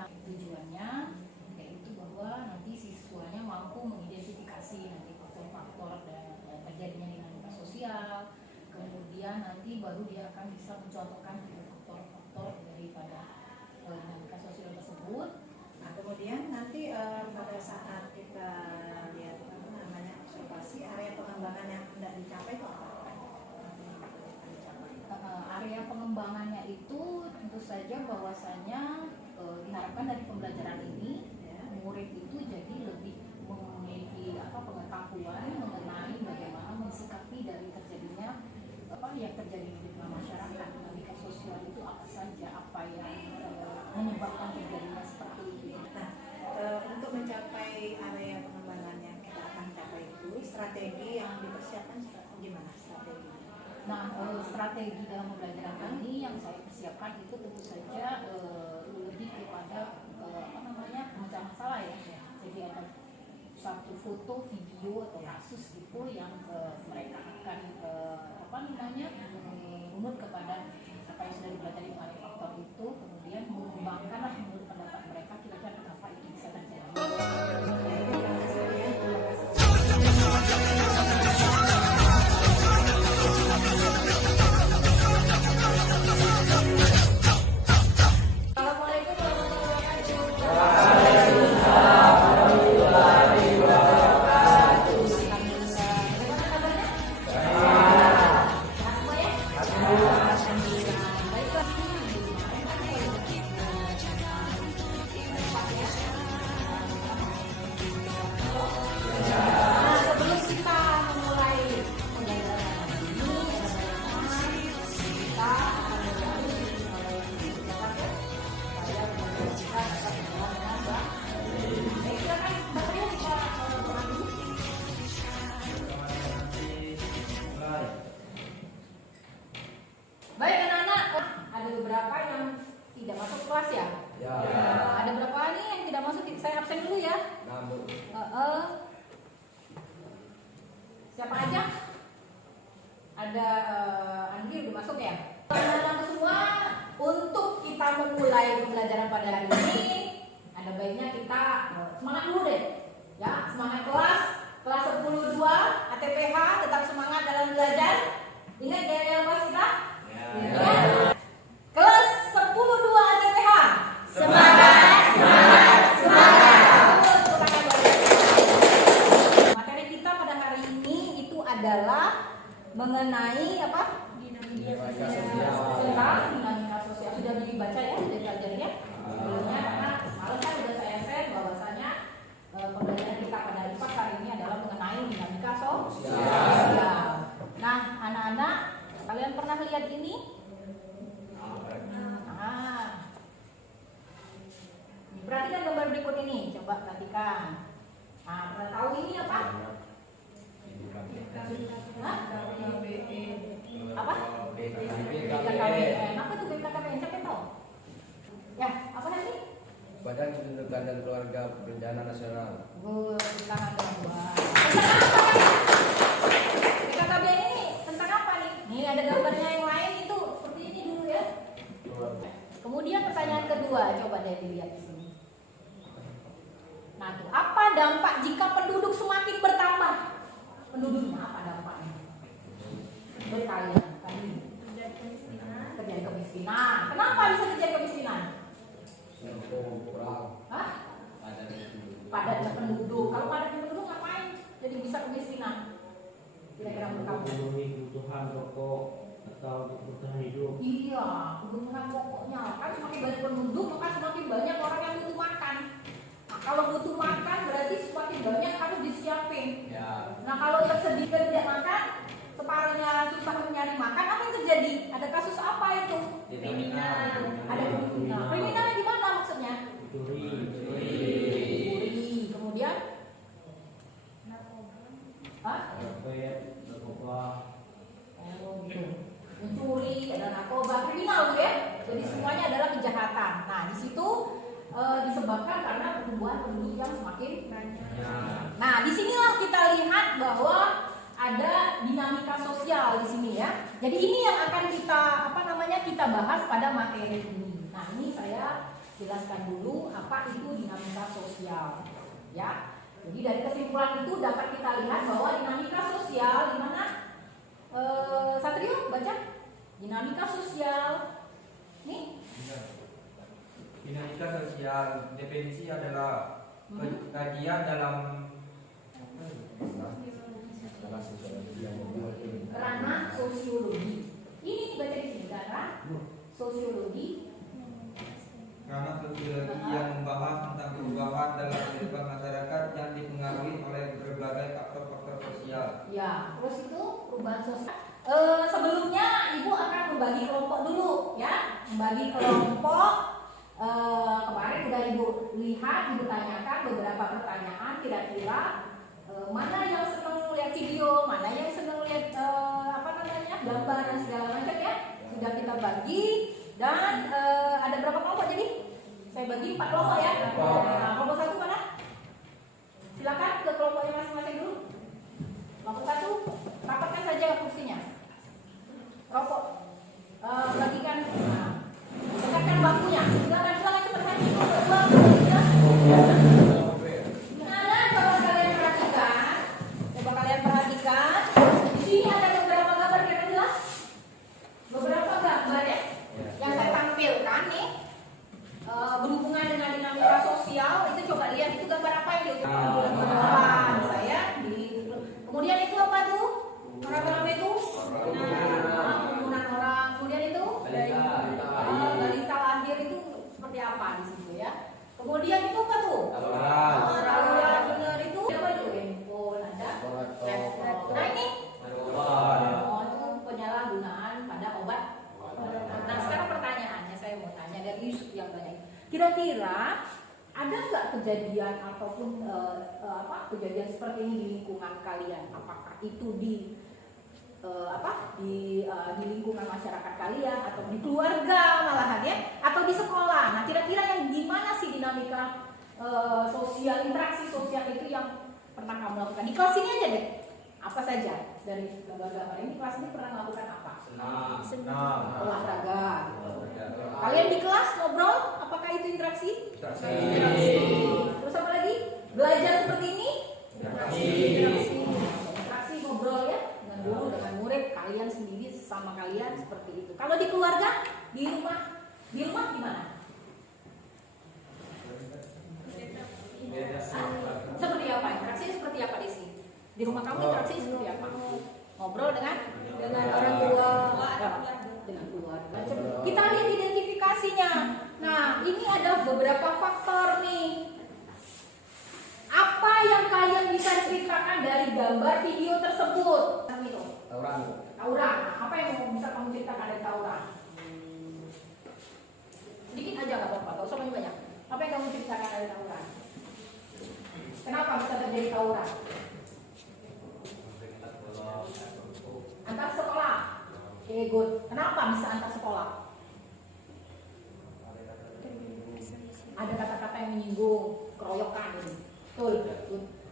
Nah, tujuannya yaitu bahwa nanti siswanya mampu mengidentifikasi nanti faktor-faktor dan terjadinya dinamika sosial. Kemudian nanti baru dia akan bisa mencontohkan faktor-faktor daripada dinamika sosial tersebut. Nah, kemudian nanti pada saat kita lihat observasi area pengembangan yang hendak dicapai itu apa? Area pengembangannya itu tentu saja bahwasanya diharapkan dari pembelajaran ini murid itu jadi lebih memiliki pengetahuan mengenai bagaimana mensikapi dari terjadinya yang terjadi di dalam masyarakat. Dinamika sosial itu apa saja, apa yang menyebabkan terjadinya seperti itu. Nah, untuk mencapai area pengembangan yang kita akan capai itu, strategi yang dipersiapkan gimana strategi? Nah, strategi dalam pembelajaran ini yang saya persiapkan itu tentu saja lebih kepada pemecah masalah ya. Jadi ada satu foto, video atau kasus gitu yang mereka akan menurut kepada apa yang sudah dipelajari mengenai faktor itu, kemudian mengembangkanlah menurut pendapat mereka kira-kira kenapa itu bisa terjadi. Baik anak-anak, ada beberapa yang tidak masuk kelas ya? Ya. Ada berapa nih yang tidak masuk? Saya absen dulu ya. Siapa aja? Ada Andi udah masuk ya? Anak-anak semua, untuk kita memulai pembelajaran pada hari ini, ada baiknya kita semangat dulu deh. Ya, semangat kelas 10-2 ATPH, tetap semangat dalam belajar. Ingat gaya kelas kita? Ya. Kelas 10-2 ATPH. Semangat, semangat, semangat. Materi kita pada hari ini itu adalah mengenai apa? Dinamika sosial. Tentang dinamika sosial. Sudah dibaca ya, sudah dipelajari ya? Sebelumnya karena malam kan sudah saya share bahwasanya pembelajaran kita pada IPA hari ini adalah mengenai dinamika sosial. Nah, anak-anak, kalian pernah lihat ini? Perhatikan gambar berikut ini, coba perhatikan. Nah, pernah tahu ini apa? Apa? BKKBN. Apa itu BKKBN? Siapa tahu? Ya, apa nanti? Badan Kependudukan dan Keluarga Berencana Nasional. Tangan dua. BKKBN ini tentang apa nih? Nih ada gambarnya yang lain itu seperti ini dulu ya. Kemudian pertanyaan kedua, coba deh dilihat di sini. Nah, tuh, apa dampak jika penduduk semakin bertambah? Penduduknya apa dampaknya? Berkalian tadi. Terjadi kemiskinan. Kenapa bisa terjadi kemiskinan? Hah? Padatnya penduduk. Kalau padatnya penduduk ngapain? Jadi bisa kemiskinan. Kira-kira berapa? Memenuhi kebutuhan pokok atau kebutuhan hidup. Iya, kebutuhan pokoknya. Kan semakin banyak penduduk, maka semakin banyak orang yang butuh makan. Nah, kalau butuh makan berarti semakin banyak harus disiapin. Ya. Nah, kalau tersedia tidak makan, separuhnya susah mencari makan, apa yang terjadi? Ada kasus apa itu? Kriminal. Ada kriminal. Kriminalnya di mana maksudnya? Curi. Kemudian? Hah? Narkoba. Oh gitu. Mencuri, ada narkoba, kriminal gitu ya. Jadi semuanya adalah kejahatan. Nah, di situ disebabkan karena pertumbuhan penduduk yang semakin banyak. Nah, disinilah kita lihat bahwa ada dinamika sosial di sini ya. Jadi ini yang akan kita kita bahas pada materi ini. Nah, ini saya jelaskan dulu apa itu dinamika sosial, ya. Jadi dari kesimpulan itu dapat kita lihat bahwa dinamika sosial di mana Satrio baca dinamika sosial nih. Dinamika sosial definisi adalah kajian dalam ranah sosiologi. Ini baca di sini ranah sosiologi. ranah sosiologi yang membahas tentang perubahan dalam kehidupan masyarakat yang dipengaruhi oleh berbagai faktor-faktor sosial. Ya, terus itu perubahan sosial. Sebelumnya Ibu akan membagi kelompok dulu, ya, membagi kelompok. Kemarin udah Ibu lihat, Ibu tanyakan beberapa pertanyaan, kira-kira mana yang senang lihat video, mana yang senang lihat gambar dan segala macam, ya. Sudah kita bagi dan ada berapa kelompok jadi? Saya bagi 4 kelompok, ya. Nah, kelompok 1 mana? Silakan ke kelompoknya masing-masing dulu. Kelompok 1, rapatkan saja kursinya. Kelompok bagikan, dekatkan bangkunya. Silakan cepat saja. Nah, coba kalian perhatikan. Di sini ada beberapa gambar, kira jelas? Beberapa gambar, ya, yang saya tampilkan nih berhubungan dengan dinamika sosial. Itu coba lihat itu gambar apa yang diutamakan saya di. Kemudian itu apa tuh? Orang-orang itu? Kerumunan orang. Kemudian itu balita lahir itu seperti apa di situ, ya? Kemudian itu apa tuh? Tawuran, benar itu. Apa itu? Handphone ada. Nah ini. Oh, itu penyalahgunaan pada obat. Nah sekarang pertanyaannya saya mau tanya dari Yusuf yang banyak. Kira-kira ada nggak kejadian ataupun kejadian seperti ini di lingkungan kalian? Apakah itu di lingkungan masyarakat kalian atau di keluarga malahan, ya, atau di sekolah? Nah kira-kira yang gimana sih dinamika sosial, interaksi sosial itu yang pernah kamu lakukan di kelas ini aja deh? Apa saja dari gambar-gambar ini? Kelas ini pernah melakukan apa? Senang. Olahraga. Kalian di kelas ngobrol, apakah itu interaksi? Terus apa lagi? Belajar seperti ini? Interaksi ngobrol, ya, dengan guru, dengan murid, kalian sendiri sama kalian seperti itu. Kalau di keluarga, di rumah gimana? Seperti apa? Interaksi seperti apa di sini? Di rumah kamu interaksi seperti apa? Ngobrol dengan orang tua, dengan keluarga. Kita lihat identifikasinya. Nah, ini ada beberapa faktor nih. Apa yang kalian bisa ceritakan dari gambar video tersebut? Tawuran. Tawuran. Apa yang bisa kamu ceritakan dari tawuran? Sedikit aja nggak apa-apa, nggak usah banyak. Apa yang kamu ceritakan dari tawuran? Kenapa bisa terjadi tawuran? Antar sekolah. Oke, good. Kenapa bisa antar sekolah? Ada kata-kata yang menyinggung, keroyokan. Betul.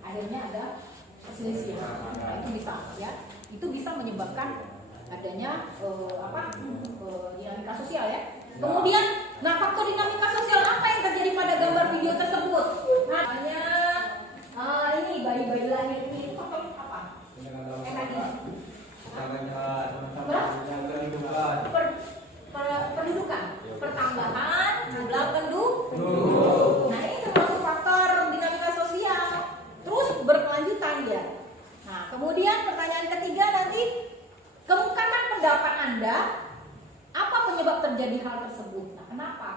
Akhirnya ada perselisihan. Nah, itu bisa, ya. Itu bisa menyebabkan adanya dinamika sosial, ya. Kemudian, nah, faktor dinamika sosial apa yang terjadi pada gambar video tersebut? Nah, ini bayi-bayi lahir ini faktor apa? Pendudukan, pertambahan jumlah penduduk. Nah, ini termasuk faktor dinamika sosial. Terus berkelanjutan dia. Nah, kemudian pertanyaan ketiga nanti, kemukakan pendapat Anda, apa penyebab terjadi hal tersebut? Nah, kenapa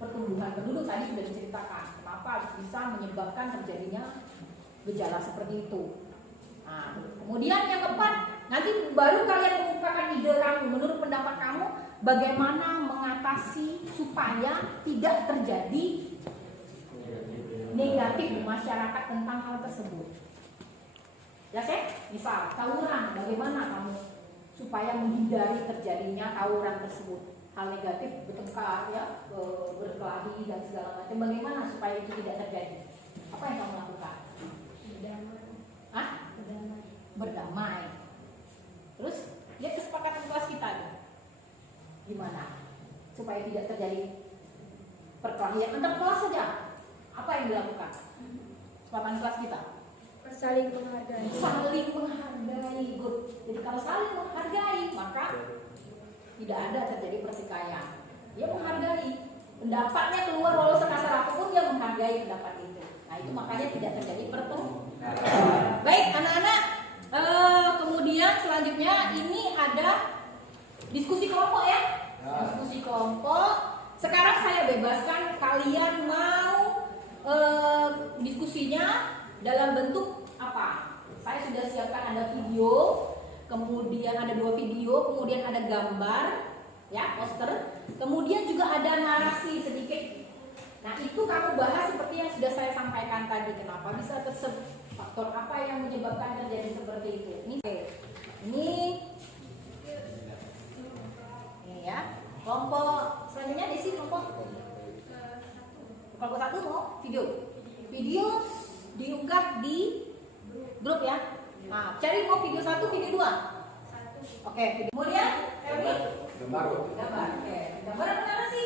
pertumbuhan penduduk tadi sudah diceritakan, kenapa bisa menyebabkan terjadinya gejala seperti itu. Nah, kemudian yang keempat, nanti baru kalian mengumpulkan ide kamu, menurut pendapat kamu, bagaimana mengatasi supaya tidak terjadi negatif di masyarakat tentang hal tersebut. Ya, misal tawuran, bagaimana kamu supaya menghindari terjadinya tawuran tersebut? Hal negatif, bertengkar, ya, berkelahi dan segala macam. Bagaimana supaya itu tidak terjadi? Apa yang kamu lakukan? Berdamai. Terus lihat kesepakatan kelas kita nih. Gimana supaya tidak terjadi perkelahian antar kelas saja. Apa yang dilakukan? Kesempatan kelas kita Saling menghargai. saling menghargai. Good. Jadi kalau saling menghargai maka tidak ada terjadi pertikaian. Dia menghargai pendapatnya keluar walau sekasar apapun, dia menghargai pendapat itu. Nah itu makanya tidak terjadi pertikaian. Baik anak-anak, kemudian selanjutnya ini ada diskusi kelompok ya. Diskusi kelompok. Sekarang saya bebaskan kalian mau diskusinya dalam bentuk apa? Saya sudah siapkan ada video, kemudian ada 2 video, kemudian ada gambar, ya poster, kemudian juga ada narasi sedikit. Nah itu kamu bahas seperti yang sudah saya sampaikan tadi. Kenapa bisa faktor apa yang menyebabkan terjadi seperti itu? Ini ya. Kelompok selanjutnya di sini kelompok 1 mau video diunggah di grup ya. Nah, cari mau video 1, video 2. Oke, kemudian Erwin gambar. Oke, gambar apa narasi?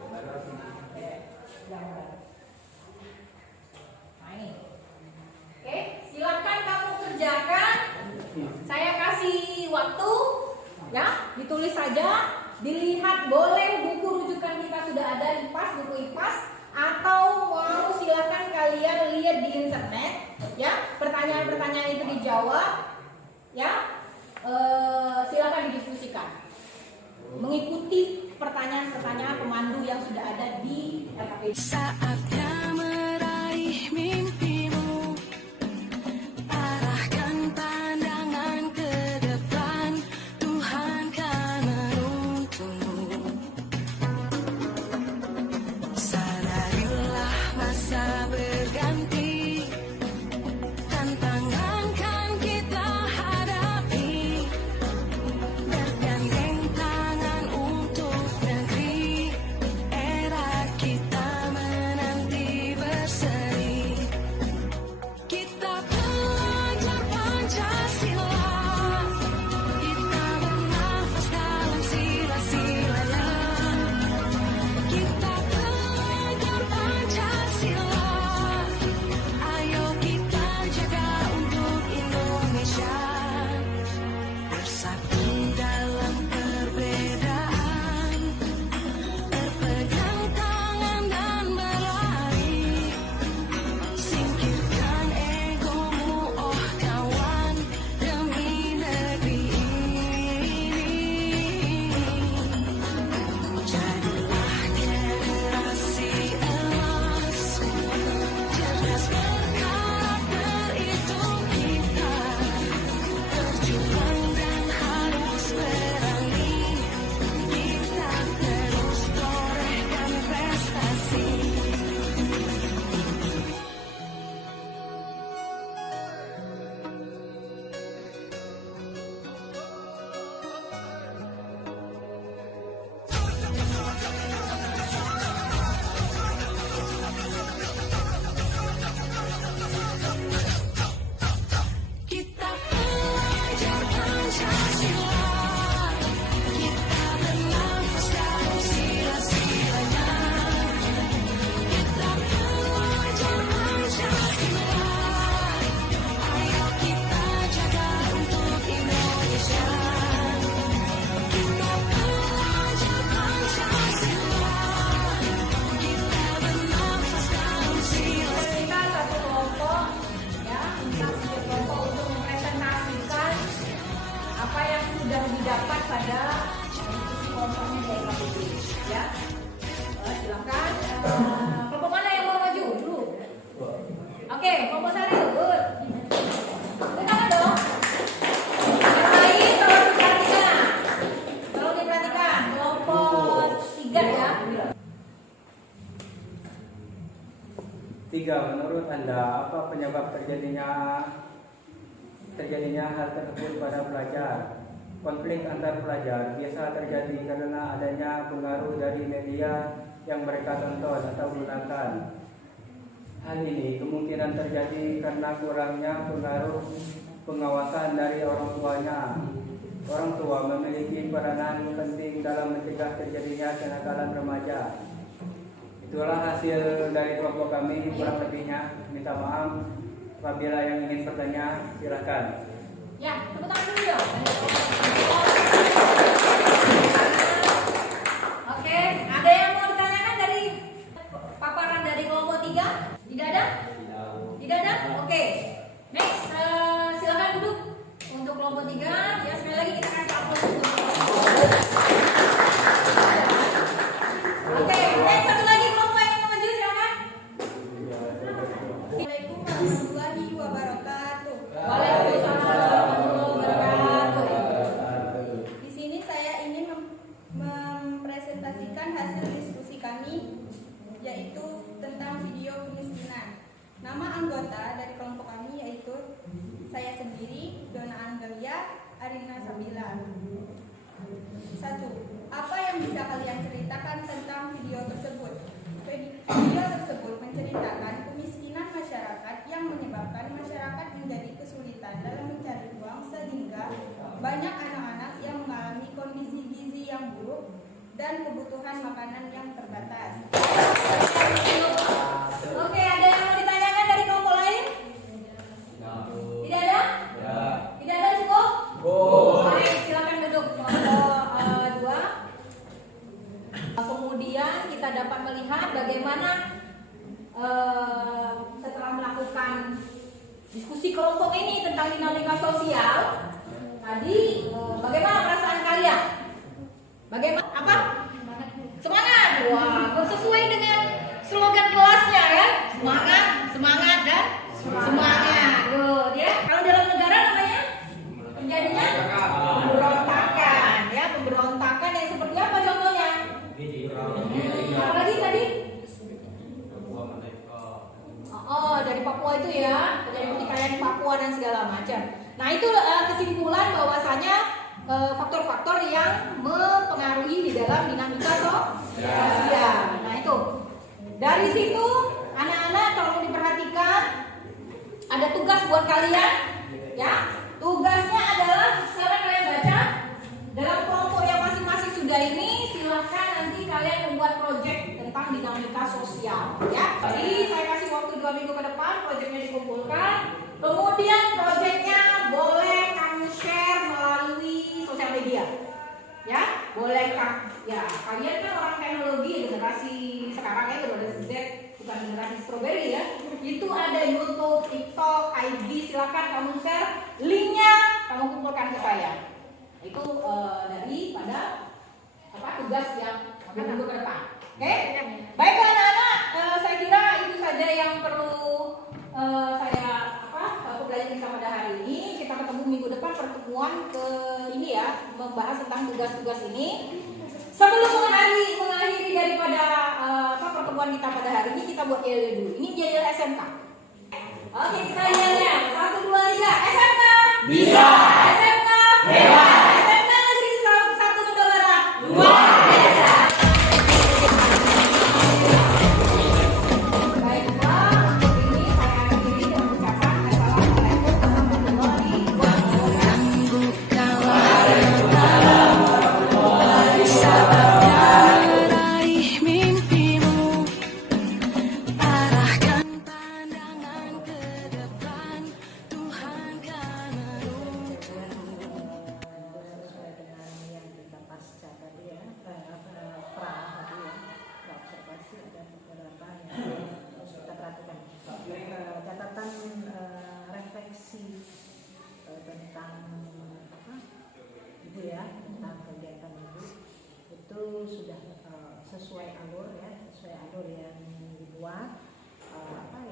Oke, gambar. Nah ini. Oke, silakan kamu kerjakan. Saya kasih waktu ya, ditulis saja. Dilihat, boleh buku rujukan kita sudah ada, IPAS, buku IPAS, atau mau silakan kalian lihat di internet ya, pertanyaan-pertanyaan itu dijawab ya. Silakan didiskusikan mengikuti pertanyaan-pertanyaan pemandu yang sudah ada di LKPD. Saatnya meraih mimpimu, arahkan pandangan ke depan, Tuhan kan menuntunmu. Sadarilah masa berganti, tantangan kan kita hadapi, bergandeng tangan untuk negeri, era kita menanti berseri. Kita belajar Pancasila, kita bernafas dalam sila-silanya. Kita belajar Pancasila, ayo kita jaga untuk Indonesia. Bersatu dalam perbedaan, berpegang tangan dan berlari. Singkirkan egomu, oh kawan, demi negeri ini. Jadilah generasi emas, cerdas berkarakter itu kita. Berjuang dan harus berani, kita terus torehkan prestasi. Kita belajar Pancasila, kita bernafas dalam sila-silanya. Kita belajar Pancasila, ayo kita jaga untuk Indonesia. Kita belajar Pancasila, kita bernafas dalam sila-silanya. Kita satu kelompok ya, kita satu kelompok untuk mempresentasikan apa yang sudah didapat pada diskusi kelompoknya di LKPD ya. Silakan kelompok mana yang mau maju dulu? Oke, kelompok Saril, good. Tangan dong. Yang lain tolong diperhatikan, kelompok 3 ya. 3. Menurut Anda, apa penyebab terjadinya hal tersebut pada pelajar? Konflik antar pelajar biasa terjadi karena adanya pengaruh dari media yang mereka tonton atau gunakan. Hal ini kemungkinan terjadi karena kurangnya pengaruh pengawasan dari orang tuanya. Orang tua memiliki peranan penting dalam mencegah terjadinya kenakalan remaja. Itulah hasil dari kelompok kami, kurang lebihnya minta maaf. Apabila yang ingin bertanya, silakan. Ya, tepuk tangan dulu dong. Oke, ada yang mau ditanyakan dari paparan dari kelompok 3? Tidak ada? Tidak ada? Oke. Next, silakan duduk untuk kelompok 3. Ya, sekali lagi kita kasih aplaus untuk kelompok 3. Oke, next satu lagi kelompok yang mau maju, silakan. Assalamualaikum warahmatullahi wabarakatuh. Waalaikumsalam warahmatullahi wabarakatuh. Di sini saya ingin mempresentasikan hasil diskusi kami, yaitu tentang video kemiskinan. Nama anggota dari kelompok kami yaitu saya sendiri, Dona Anggelia Arina Sabila. 1. Apa yang bisa kalian ceritakan tentang video tersebut? Video tersebut menceritakan kemiskinan masyarakat yang menyebabkan masyarakat menjadi kesulitan dalam mencari uang sehingga banyak anak-anak yang mengalami kondisi gizi yang buruk dan kebutuhan makanan yang terbatas. Oke, ada yang mau ditanyakan dari kelompok lain? Tidak ada? Tidak ada, cukup? Baik, silakan duduk kelompok 2. Kemudian kita dapat melihat bagaimana setelah melakukan diskusi kelompok ini tentang dinamika sosial tadi, bagaimana perasaan kalian? Bagaimana? Apa? Semangat. Wah, sesuai dengan slogan kelasnya kan? Semangat, semangat dan semangat. Good ya. Kalau dalam negara namanya menjadinya pemberontakan ya, pemberontakan yang seperti apa contohnya? Apalagi tadi? Oh, dari Papua itu ya, terjadi pertikaian di Papua dan segala macam. Nah, itu kesimpulan bahwasanya faktor-faktor yang mempengaruhi di dalam dinamika sosial. Nah, itu. Dari situ, anak-anak tolong diperhatikan, ada tugas buat kalian, ya. Tugasnya adalah, sekarang kalian baca dalam kelompok yang masing-masing sudah ini, silahkan nanti kalian membuat proyek tentang dinamika sosial, ya. Jadi saya kasih waktu 2 minggu ke depan, proyeknya dikumpulkan. Kemudian proyeknya boleh kamu share melalui sosial media, ya. Boleh kan? Ya, kalian kan orang teknologi generasi sekarang ya, generasi Z, bukan generasi strawberry ya. Itu ada YouTube, TikTok, IG, silakan kamu share linknya, kamu kumpulkan ke saya. Itu daripada tugas yang akan minggu ke depan. Oke? Baiklah anak-anak, saya kira itu saja yang perlu saya pelajari pada hari ini. Kita ketemu minggu depan pertemuan ke ini ya, membahas tentang tugas-tugas ini. Sebelum mengakhiri daripada pertemuan kita pada hari ini, kita buat yel dulu. Ini yel SMK. Oke, kita yelnya 1, 2, 3. SMK bisa. SMK hebat. SMK Negeri 1 Nusa Barat luar biasa. Baiklah, ini saya akhiri dengan ucapan assalamualaikum warahmatullahi wabarakatuh. Raih mimpimu, arahkan pandangan ke depan, Tuhan kan menuntun. Sesuai dengan yang kita pasca tadi ya, tadi ya, observasi ada beberapa yang harus kita perhatikan. Catatan refleksi tentang itu ya, tentang kegiatan itu sudah sesuai alur ya, sesuai alur yang dibuat,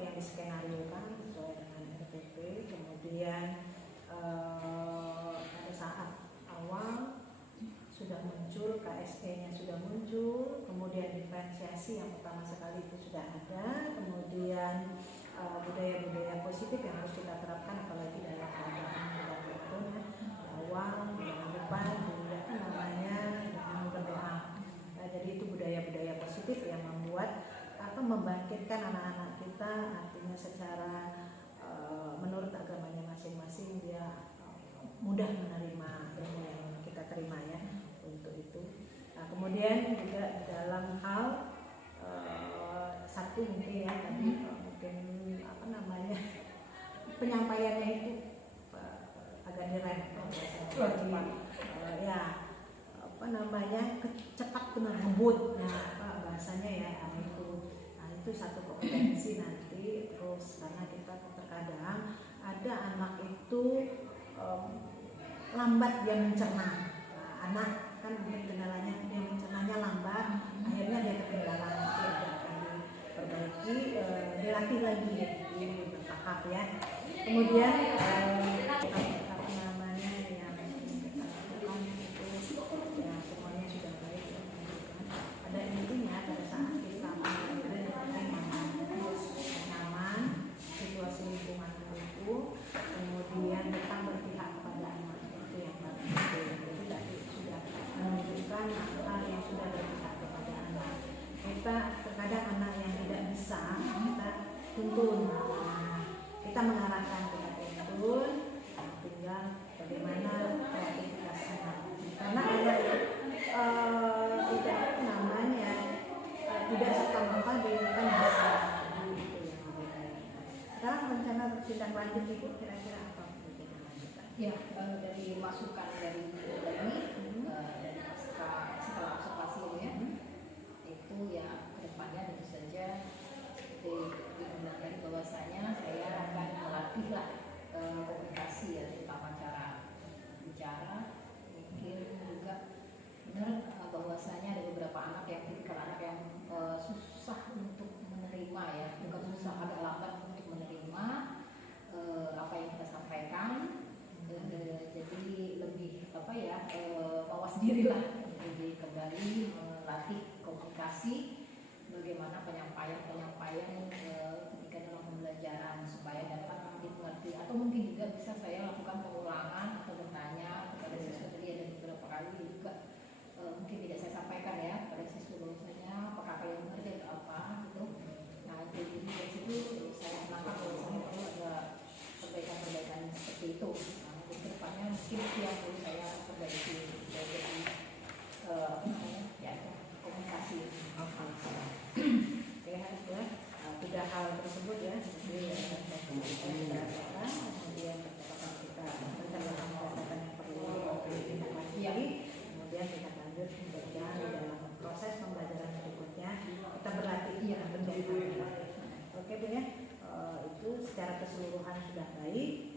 yang diskenariokan sesuai dengan RPP. Kemudian pada saat awal sudah muncul, KSE-nya sudah muncul, kemudian diferensiasi yang pertama sekali itu sudah ada, kemudian budaya-budaya positif yang harus kita terapkan apalagi dalam keadaan baru ya, awal, depan, juga namanya dengan berdoa. Jadi itu budaya-budaya positif yang membuat membangkitkan anak-anak kita, artinya secara menurut agamanya masing-masing dia mudah menerima ilmu yang kita terima ya untuk itu. Nah, kemudian juga dalam hal satu mungkin ya tadi mungkin apa namanya penyampaiannya itu agak direm ya apa namanya cepat benar ngebut ya apa bahasanya ya itu satu kompetensi nanti. Terus karena kita terkadang ada anak itu lambat dia mencerna. Anak kan mungkin kendalanya dia mencernanya lambat, akhirnya dia ketinggalan. Nanti akan diperbaiki, dilatih lagi di bertahap ya. Kemudian apa namanya yang kita lakukan itu ya semuanya sudah baik ya. Pada intinya pada saat kita nyaman, situasi lingkungan itu, kemudian kita berpihak kepada anak itu yang paling penting. Jadi tadi sudah menunjukkan hal yang sudah berpihak kepada anak. Kita terkadang anak yang tidak bisa kita tuntun, kita mengarahkan kita tuntun, tinggal bagaimana kreativitas anak. Karena anak tidak namanya tidak serta merta dirikan bisa. Sekarang rencana bertindak lanjut itu kira-kira apa? Ya, dari masukan dari ini dari setelah observasi ini ya, itu ya kedepannya tentu saja seperti dibilang tadi bahwasanya saya akan melatih lah komunikasi ya, terutama cara bicara. Mungkin juga benar bahwasanya ada beberapa anak yang tipikal anak yang susah untuk menerima ya, bukan susah, agak lambat untuk menerima apa yang kita sampaikan. Jadi lebih apa ya, mawas diri lah. Jadi kembali melatih komunikasi, bagaimana penyampaian ketika dalam pembelajaran supaya dapat dimengerti, atau mungkin juga bisa saya lakukan pengulangan atau bertanya kepada siswa. Tadi ada beberapa kali juga mungkin tidak saya sampaikan ya pada siswa bahwasanya apakah kalian mengerti atau apa gitu. Nah jadi dari situ saya menangkap bahwasanya perlu ada perbaikan seperti itu. Nah untuk kedepannya mungkin yang perlu saya perbaiki dari ya komunikasi. Sehat ya, tiga hal tersebut ya. Jadi kemudian percakapan kita percakapan yang perlu kita lanjut, kemudian kita lanjut berjalan di dalam proses pembelajaran berikutnya kita berlatih menjadi. Oke Bu ya, itu secara keseluruhan sudah baik.